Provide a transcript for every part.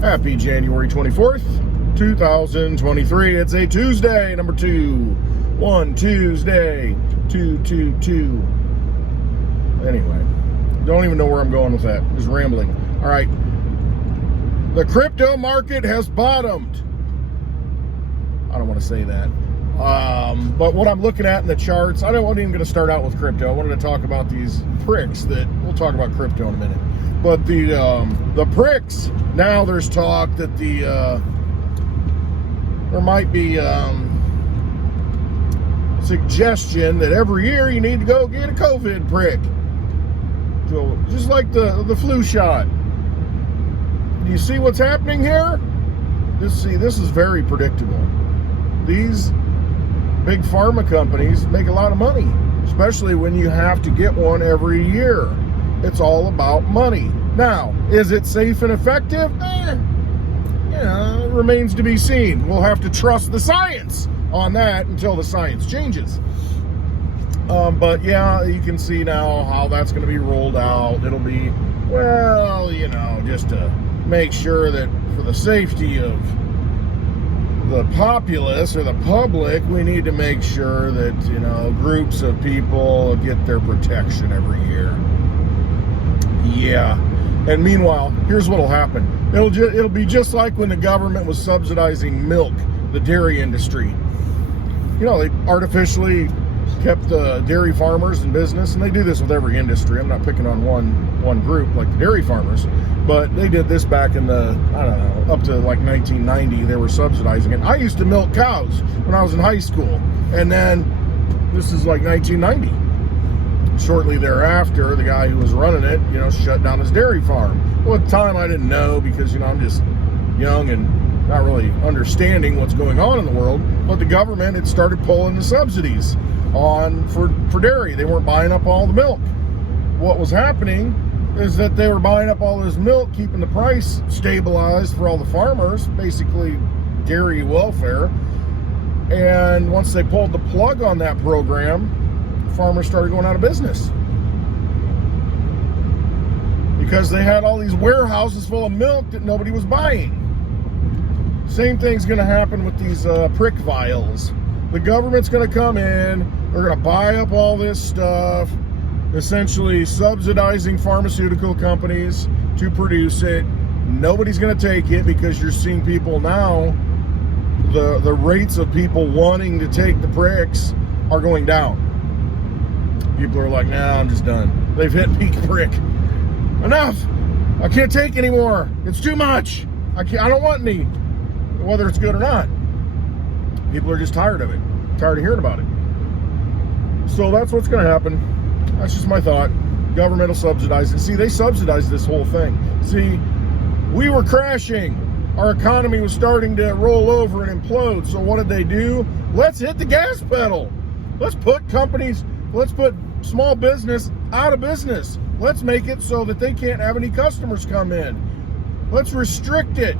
Happy January 24th, 2023. It's a Tuesday, number 2. 1 Tuesday, 222. Anyway, don't even know where I'm going with that. Just rambling. All right. The crypto market has bottomed. I don't want to say that. But what I'm looking at in the charts, I wasn't even going to start out with crypto. I wanted to talk about these pricks that, we'll talk about crypto in a minute. But the pricks, now there's talk that there might be suggestion that every year you need to go get a COVID prick. So just like the flu shot. Do you see what's happening here? This is very predictable. These big pharma companies make a lot of money, especially when you have to get one every year. It's all about money. Now, is it safe and effective? It remains to be seen. We'll have to trust the science on that until the science changes. But yeah, you can see now how that's going to be rolled out. It'll be, well, just to make sure that for the safety of the populace or the public, we need to make sure that, groups of people get their protection every year. Yeah. And meanwhile, here's what'll happen. It'll be just like when the government was subsidizing milk, the dairy industry. They artificially kept the dairy farmers in business, and they do this with every industry. I'm not picking on one group like the dairy farmers, but they did this back in the, up to like 1990, they were subsidizing it. I used to milk cows when I was in high school, and then this is like 1990. Shortly thereafter, the guy who was running it, shut down his dairy farm. Well, at the time I didn't know because, I'm just young and not really understanding what's going on in the world, but the government had started pulling the subsidies for dairy. They weren't buying up all the milk. What was happening is that they were buying up all this milk, keeping the price stabilized for all the farmers, basically dairy welfare. And once they pulled the plug on that program, farmers started going out of business because they had all these warehouses full of milk that nobody was buying. Same thing's going to happen with these prick vials. The government's going to come in, they're going to buy up all this stuff, essentially subsidizing pharmaceutical companies to produce it. Nobody's going to take it because you're seeing people now, the rates of people wanting to take the pricks are going down. People are like, nah, I'm just done. They've hit peak prick. Enough! I can't take anymore. It's too much. I don't want any, whether it's good or not. People are just tired of it. Tired of hearing about it. So that's what's going to happen. That's just my thought. Government will subsidize it. See, they subsidized this whole thing. See, we were crashing. Our economy was starting to roll over and implode. So what did they do? Let's hit the gas pedal. Let's put small business out of business. Let's make it so that they can't have any customers come in. Let's restrict it.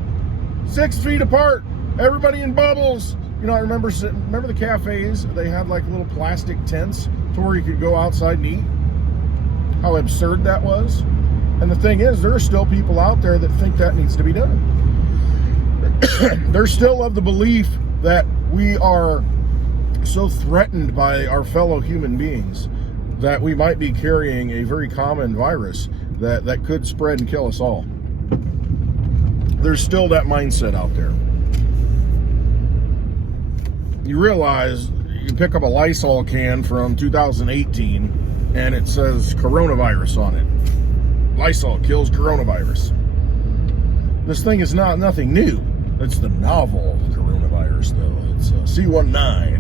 6 feet apart. Everybody in bubbles. I remember the cafes, they had like little plastic tents to where you could go outside and eat. How absurd that was. And the thing is, there are still people out there that think that needs to be done. They're still of the belief that we are so threatened by our fellow human beings that we might be carrying a very common virus that could spread and kill us all. There's still that mindset out there. You realize you pick up a Lysol can from 2018 and it says coronavirus on it. Lysol kills coronavirus. This thing is nothing new. It's the novel coronavirus, though. It's C19,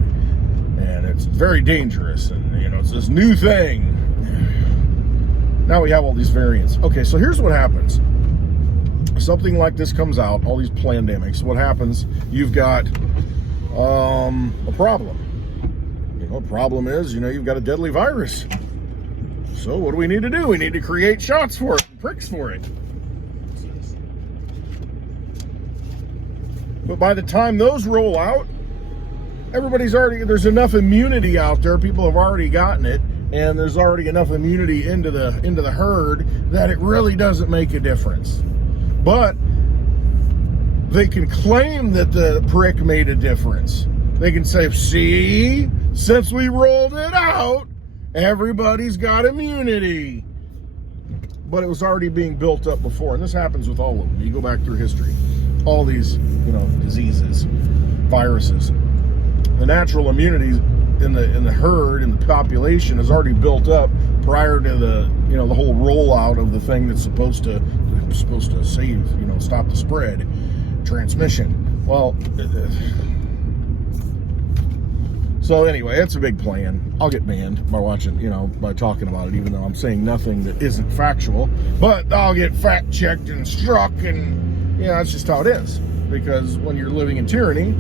and it's very dangerous, and it's this new thing. Now we have all these variants. Okay, so here's what happens. Something like this comes out, all these pandemics. What happens? You've got a problem. Problem is, you've got a deadly virus. So what do we need to do? We need to create shots for it, pricks for it. But by the time those roll out, there's enough immunity out there. People have already gotten it, and there's already enough immunity into the herd that it really doesn't make a difference. But they can claim that the prick made a difference. They can say, see, since we rolled it out, everybody's got immunity. But it was already being built up before, and this happens with all of them. You go back through history, all these, diseases, viruses. The natural immunity in the herd, in the population, is already built up prior to the whole rollout of the thing that's supposed to save, stop the spread, transmission. Well, so anyway, it's a big plan. I'll get banned by watching, by talking about it, even though I'm saying nothing that isn't factual. But I'll get fact checked and struck, and that's just how it is. Because when you're living in tyranny,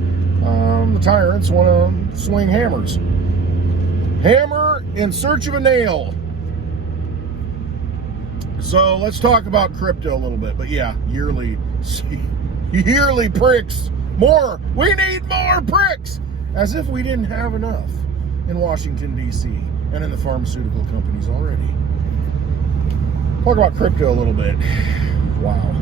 the tyrants want to swing hammers. Hammer in search of a nail. So let's talk about crypto a little bit. But yeah, yearly pricks. More. We need more pricks. As if we didn't have enough in Washington, D.C. and in the pharmaceutical companies already. Talk about crypto a little bit. Wow.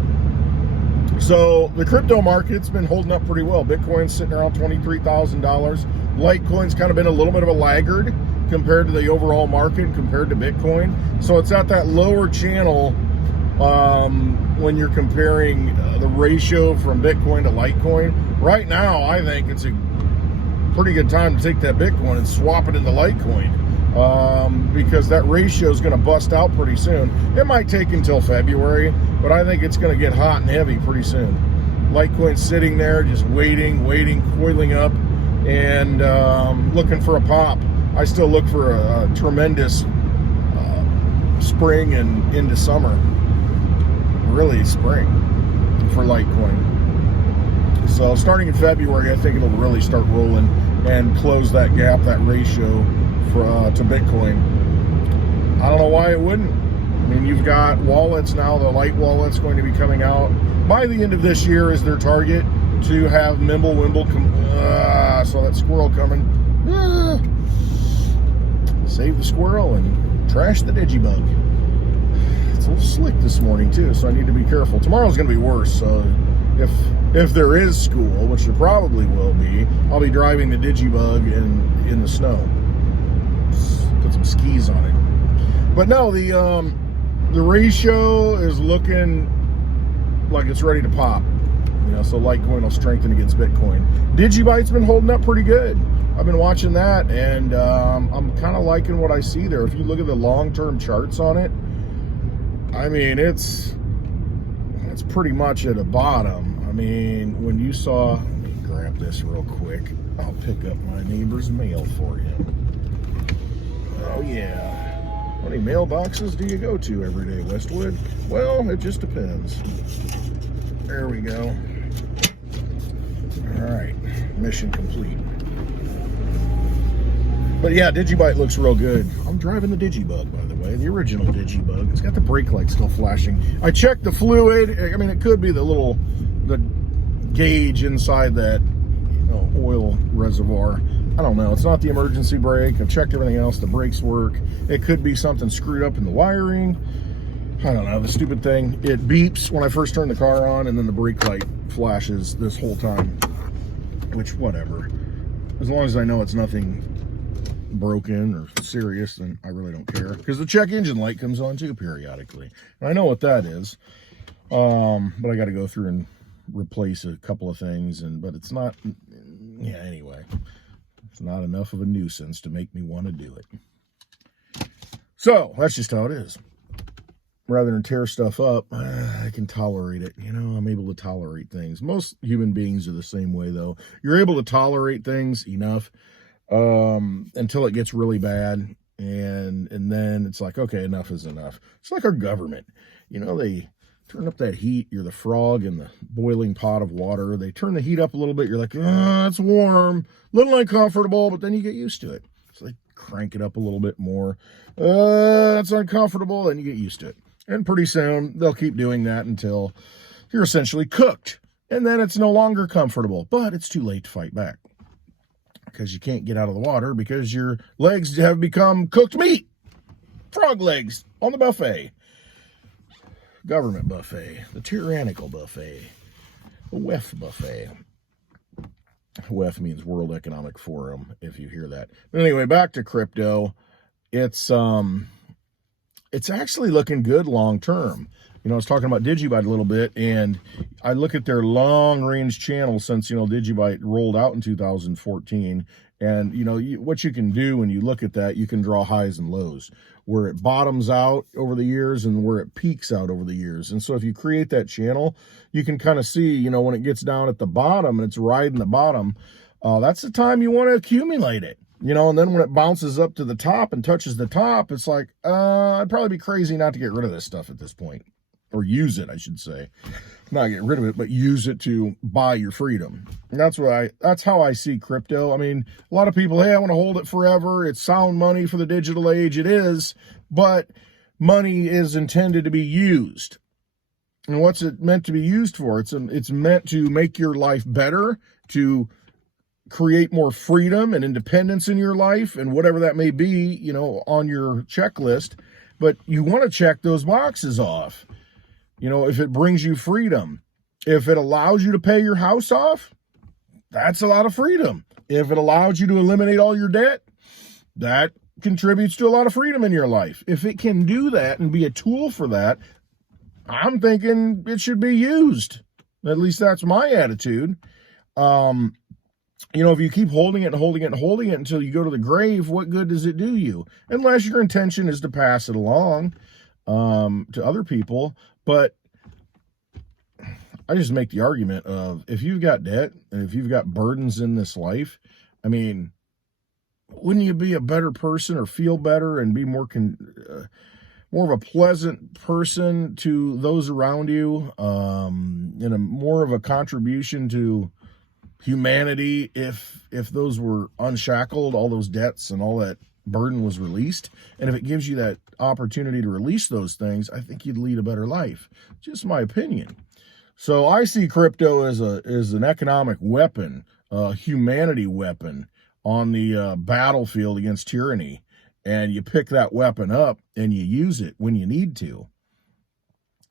So the crypto market's been holding up pretty well. Bitcoin's sitting around $23,000. Litecoin's kind of been a little bit of a laggard compared to the overall market, compared to Bitcoin. So it's at that lower channel when you're comparing the ratio from Bitcoin to Litecoin. Right now, I think it's a pretty good time to take that Bitcoin and swap it into Litecoin, because that ratio is going to bust out pretty soon. It might take until February, but I think it's going to get hot and heavy pretty soon. Litecoin's sitting there just waiting, coiling up, and looking for a pop. I still look for a tremendous spring and into summer. Really spring for Litecoin. So starting in February, I think it'll really start rolling and close that gap, that ratio to Bitcoin. I don't know why it wouldn't. I mean, you've got wallets now. The Lite wallet's going to be coming out by the end of this year is their target to have Mimblewimble. Saw that squirrel coming. Save the squirrel and trash the digibug. It's a little slick this morning too, so I need to be careful. Tomorrow's going to be worse, so if there is school, which there probably will be, I'll be driving the digibug in the snow. Put some skis on it. But no, the ratio is looking like it's ready to pop. So Litecoin will strengthen against Bitcoin. DigiByte's been holding up pretty good. I've been watching that, and I'm kind of liking what I see there. If you look at the long-term charts on it, I mean, it's pretty much at a bottom. I mean, when you saw, let me grab this real quick. I'll pick up my neighbor's mail for him. Oh yeah. How many mailboxes do you go to every day, Westwood? Well, it just depends. There we go. All right, mission complete. But yeah, DigiByte looks real good. I'm driving the digibug, by the way, the original digibug. It's got the brake light still flashing. I checked the fluid. I mean, it could be the gauge inside that oil reservoir. I don't know. It's not the emergency brake. I've checked everything else. The brakes work. It could be something screwed up in the wiring. I don't know. The stupid thing. It beeps when I first turn the car on, and then the brake light flashes this whole time. Which, whatever. As long as I know it's nothing broken or serious, then I really don't care, because the check engine light comes on too periodically. I know what that is, but I got to go through and replace a couple of things, but it's not, anyway, it's not enough of a nuisance to make me want to do it. So that's just how it is. Rather than tear stuff up, I can tolerate it. I'm able to tolerate things. Most human beings are the same way, though. You're able to tolerate things enough until it gets really bad, and then it's like, okay, enough is enough. It's like our government. They turn up that heat. You're the frog in the boiling pot of water. They turn the heat up a little bit. You're like, it's warm, a little uncomfortable, but then you get used to it. So they crank it up a little bit more. It's uncomfortable, and you get used to it. And pretty soon, they'll keep doing that until you're essentially cooked. And then it's no longer comfortable, but it's too late to fight back, because you can't get out of the water because your legs have become cooked meat. Frog legs on the buffet. Government buffet. The tyrannical buffet. A WEF buffet. WEF means World Economic Forum, if you hear that. But anyway, back to crypto. It's actually looking good long term. You know, I was talking about DigiByte a little bit, and I look at their long range channel since, you know, DigiByte rolled out in 2014. And, you know, what you can do when you look at that, you can draw highs and lows, where it bottoms out over the years and where it peaks out over the years. And so if you create that channel, you can kind of see, you know, when it gets down at the bottom and it's riding the bottom, that's the time you want to accumulate it. You know, and then when it bounces up to the top and touches the top, it's like, I'd probably be crazy not to get rid of this stuff at this point. Or use it, I should say. Not get rid of it, but use it to buy your freedom. And that's how I see crypto. I mean, a lot of people, hey, I want to hold it forever. It's sound money for the digital age. It is, but money is intended to be used. And what's it meant to be used for? It's meant to make your life better, to create more freedom and independence in your life, and whatever that may be, you know, on your checklist. But you want to check those boxes off. You know, if it brings you freedom, if it allows you to pay your house off, that's a lot of freedom. If it allows you to eliminate all your debt, that contributes to a lot of freedom in your life. If it can do that and be a tool for that, I'm thinking it should be used. At least that's my attitude. You know, if you keep holding it and holding it and holding it until you go to the grave, what good does it do you? Unless your intention is to pass it along to other people. But I just make the argument of, if you've got debt and if you've got burdens in this life, I mean, wouldn't you be a better person or feel better and be more of a pleasant person to those around you, and more of a contribution to humanity if those were unshackled, all those debts and all that burden was released? And if it gives you that opportunity to release those things, I think you'd lead a better life. Just my opinion. So I see crypto as an economic weapon, a humanity weapon on the battlefield against tyranny. And you pick that weapon up and you use it when you need to.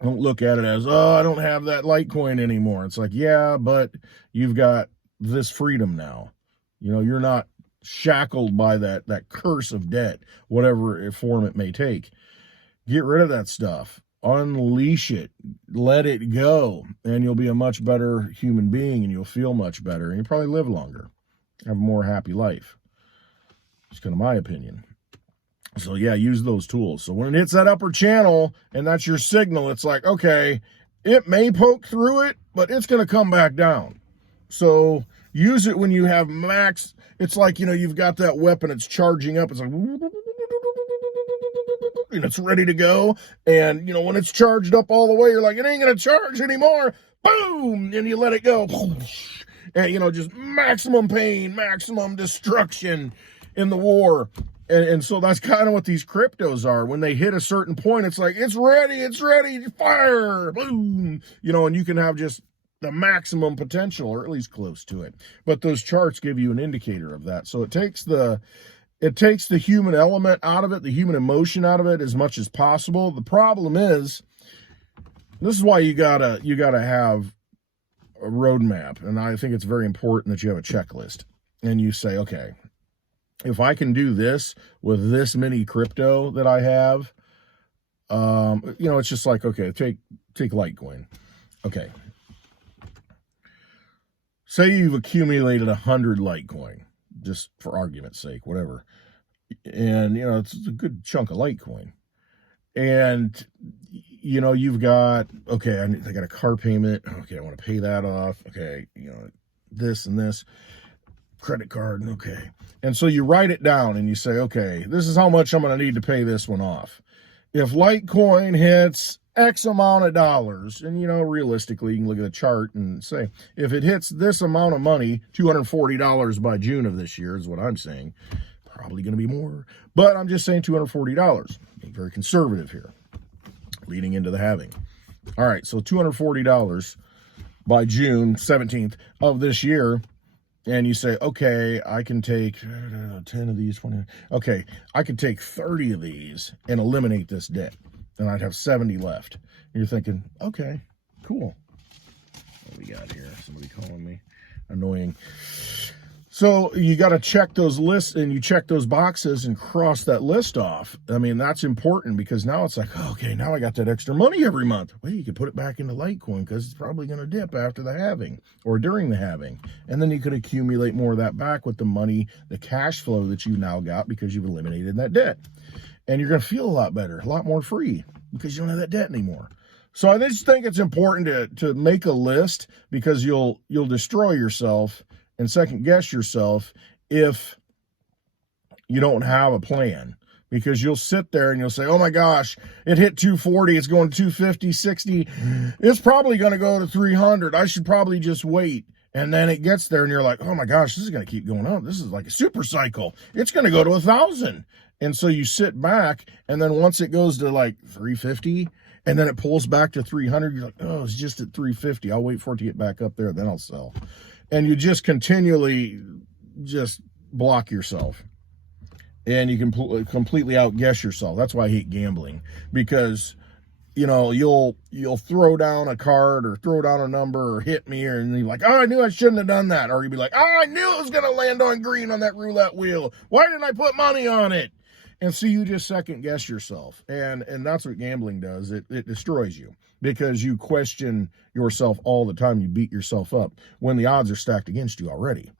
Don't look at it as, oh, I don't have that Litecoin anymore. It's like, yeah, but you've got this freedom now. You know, you're not shackled by that curse of debt, whatever form it may take. Get rid of that stuff. Unleash it. Let it go. And you'll be a much better human being, and you'll feel much better, and you'll probably live longer. Have a more happy life. It's kind of my opinion. So yeah, use those tools. So when it hits that upper channel and that's your signal, it's like, okay, it may poke through it, but it's going to come back down. So use it when you have max. It's like, you know, you've got that weapon, it's charging up. It's like, and it's ready to go. And, you know, when it's charged up all the way, you're like, it ain't going to charge anymore. Boom. And you let it go. And, you know, just maximum pain, maximum destruction in the war. And so that's kind of what these cryptos are. When they hit a certain point, it's like, it's ready, fire, boom. You know, and you can have just the maximum potential, or at least close to it. But those charts give you an indicator of that. So it takes the human element out of it, the human emotion out of it as much as possible. The problem is, this is why you gotta have a roadmap. And I think it's very important that you have a checklist. And you say, okay, if I can do this with this many crypto that I have, you know, it's just like, okay, take Litecoin. Okay. Say you've accumulated 100 Litecoin, just for argument's sake, whatever. And, you know, it's a good chunk of Litecoin. And, you know, you've got, okay, I got a car payment. Okay, I want to pay that off. Okay, you know, this and this. Credit card, okay. And so you write it down and you say, okay, this is how much I'm going to need to pay this one off. If Litecoin hits X amount of dollars, and, you know, realistically, you can look at the chart and say, if it hits this amount of money, $240 by June of this year is what I'm saying. Probably going to be more, but I'm just saying $240. Being very conservative here, leading into the halving. All right, so $240 by June 17th of this year. And you say, okay, I can take 10 of these, 20. Okay, I could take 30 of these and eliminate this debt. And I'd have 70 left. And you're thinking, okay, cool. What do we got here? Somebody calling me. Annoying. So you got to check those lists, and you check those boxes and cross that list off. I mean, that's important, because now it's like, oh, okay, now I got that extra money every month. Well, you could put it back into Litecoin, because it's probably going to dip after the halving or during the halving. And then you could accumulate more of that back with the money, the cash flow that you now got because you've eliminated that debt. And you're going to feel a lot better, a lot more free, because you don't have that debt anymore. So I just think it's important to make a list, because you'll destroy yourself and second guess yourself if you don't have a plan, because you'll sit there and you'll say, oh my gosh, it hit 240, it's going to 250, 60, it's probably going to go to 300, I should probably just wait. And then it gets there and you're like, oh my gosh, this is going to keep going up, this is like a super cycle, it's going to go to 1,000. And so you sit back, and then once it goes to like 350 and then it pulls back to 300, you're like, oh, it's just at 350, I'll wait for it to get back up there, then I'll sell. And you just continually just block yourself, and you can completely outguess yourself. That's why I hate gambling, because you know, you'll throw down a card or throw down a number or hit me, and you're like, oh, I knew I shouldn't have done that. Or you'd be like, oh, I knew it was going to land on green on that roulette wheel, why didn't I put money on it? And so you just second guess yourself, and that's what gambling does. It destroys you, because you question yourself all the time. You beat yourself up when the odds are stacked against you already.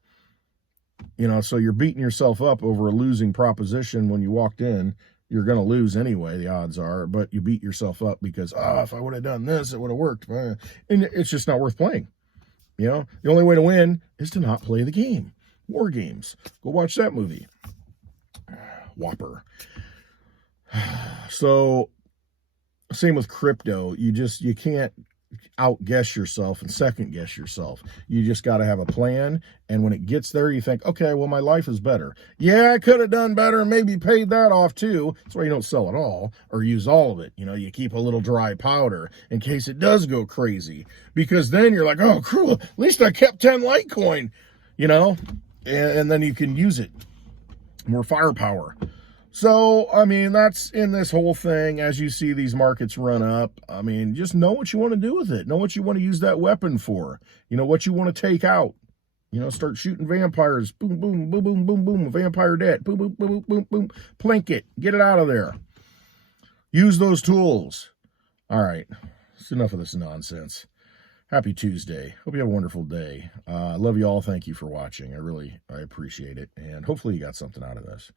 You know, so you're beating yourself up over a losing proposition. When you walked in, you're going to lose anyway, the odds are, but you beat yourself up because, oh, if I would have done this, it would have worked. And it's just not worth playing. You know, the only way to win is to not play the game. War Games. Go watch that movie. Whopper. So same with crypto. You can't outguess yourself and second guess yourself. You just got to have a plan, and when it gets there, you think, okay, well, my life is better. Yeah, I could have done better and maybe paid that off too. That's why you don't sell it all or use all of it. You know, you keep a little dry powder in case it does go crazy, because then you're like, oh, cool, at least I kept 10 Litecoin, you know, and then you can use it. More firepower. So, I mean, that's in this whole thing. As you see these markets run up, I mean, just know what you want to do with it. Know what you want to use that weapon for. You know, what you want to take out. You know, start shooting vampires. Boom, boom, boom, boom, boom, boom. Vampire debt. Boom, boom, boom, boom, boom, boom. Plink it. Get it out of there. Use those tools. All right. It's enough of this nonsense. Happy Tuesday. Hope you have a wonderful day. Love you all. Thank you for watching. I appreciate it. And hopefully you got something out of this.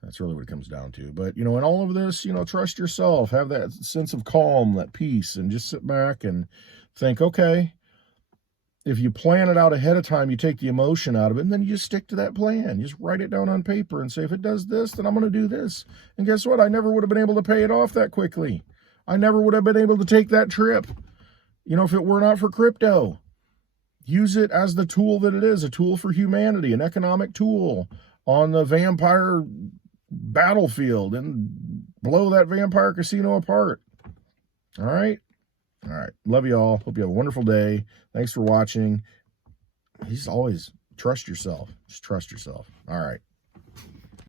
That's really what it comes down to. But, you know, in all of this, you know, trust yourself. Have that sense of calm, that peace, and just sit back and think, okay, if you plan it out ahead of time, you take the emotion out of it, and then you just stick to that plan. You just write it down on paper and say, if it does this, then I'm going to do this. And guess what? I never would have been able to pay it off that quickly. I never would have been able to take that trip, you know, if it were not for crypto. Use it as the tool that it is, a tool for humanity, an economic tool on the vampire battlefield, and blow that vampire casino apart. All right. Love you all. Hope you have a wonderful day. Thanks for watching. Just always trust yourself. Just trust yourself. All right.